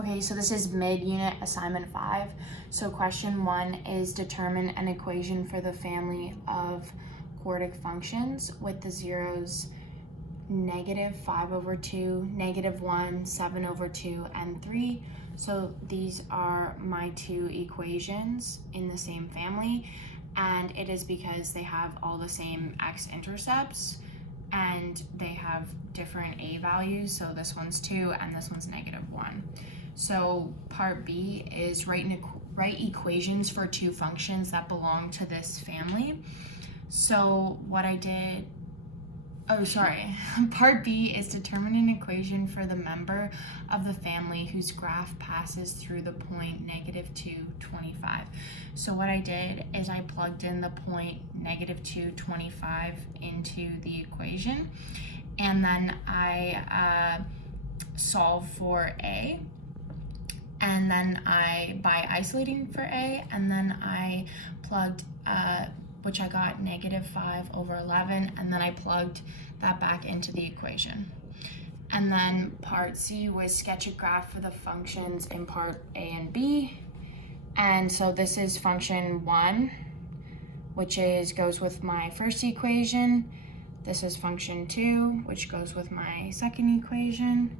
Okay, so this is mid-unit assignment 5. So question 1 is determine an equation for the family of quartic functions with the zeros -5/2, -1, 7/2, and 3. So these are my two equations in the same family, and it is because they have all the same x-intercepts and they have different a values. So this one's 2 and this one's -1. So part B is write equations for two functions that belong to this family. So what I did, part B is determine an equation for the member of the family whose graph passes through the point -2, 25. So what I did is I plugged in the point -2, 25 into the equation, and then I solve for A. And then by isolating for A, and then I plugged, which I got -5/11, and then I plugged that back into the equation. And then part C was sketch a graph for the functions in part A and B. And so this is function 1, which goes with my first equation. This is function 2, which goes with my second equation.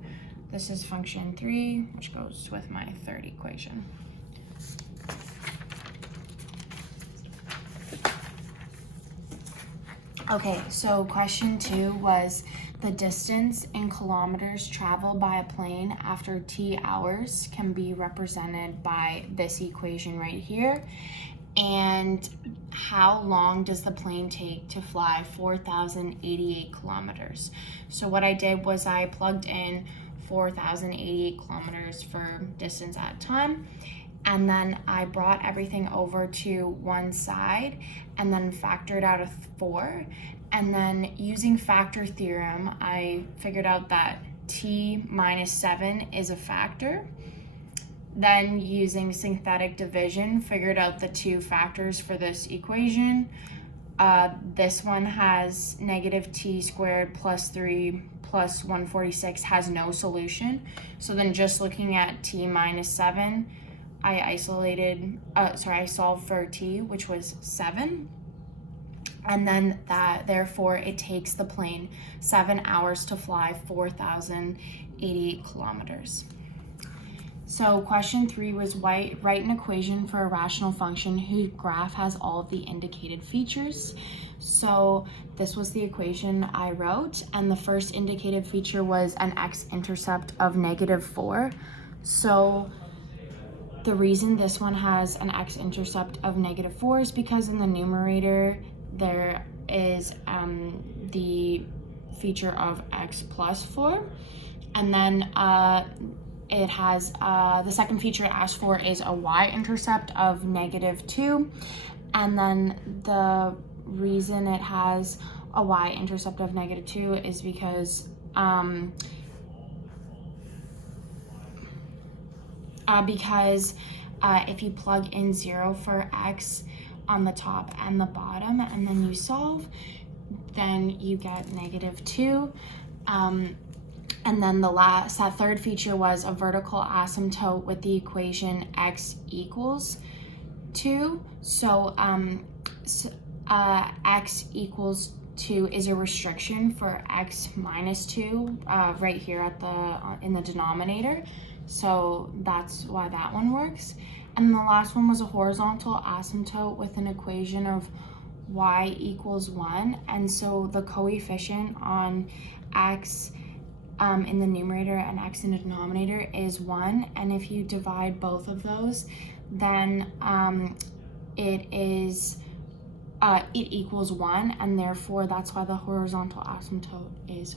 This is function 3, which goes with my third equation. Okay, so question 2 was the distance in kilometers traveled by a plane after t hours can be represented by this equation right here. And how long does the plane take to fly 4,088 kilometers? So what I did was I plugged in 4,088 kilometers for distance at time, and then I brought everything over to one side and then factored out a 4, and then using factor theorem I figured out that t minus 7 is a factor. Then using synthetic division figured out the two factors for this equation. This one has -t² plus 3 plus 146 has no solution. So then just looking at t minus 7, I solved for t, which was 7. And then therefore it takes the plane 7 hours to fly 4,088 kilometers. So question 3 was write an equation for a rational function whose graph has all of the indicated features. So this was the equation I wrote, and the first indicated feature was an x-intercept of -4. So the reason this one has an x-intercept of -4 is because in the numerator there is the feature of x plus 4, and then it has the second feature it asks for is a y-intercept of -2, and then the reason it has a y-intercept of -2 is because if you plug in 0 for x on the top and the bottom and then you solve, then you get -2. And then that third feature was a vertical asymptote with the equation x equals 2. So x equals 2 is a restriction for x minus 2 right here at in the denominator. So that's why that one works. And the last one was a horizontal asymptote with an equation of y equals 1. And so the coefficient on x in the numerator and x in the denominator is 1, and if you divide both of those, then it equals 1, and therefore that's why the horizontal asymptote is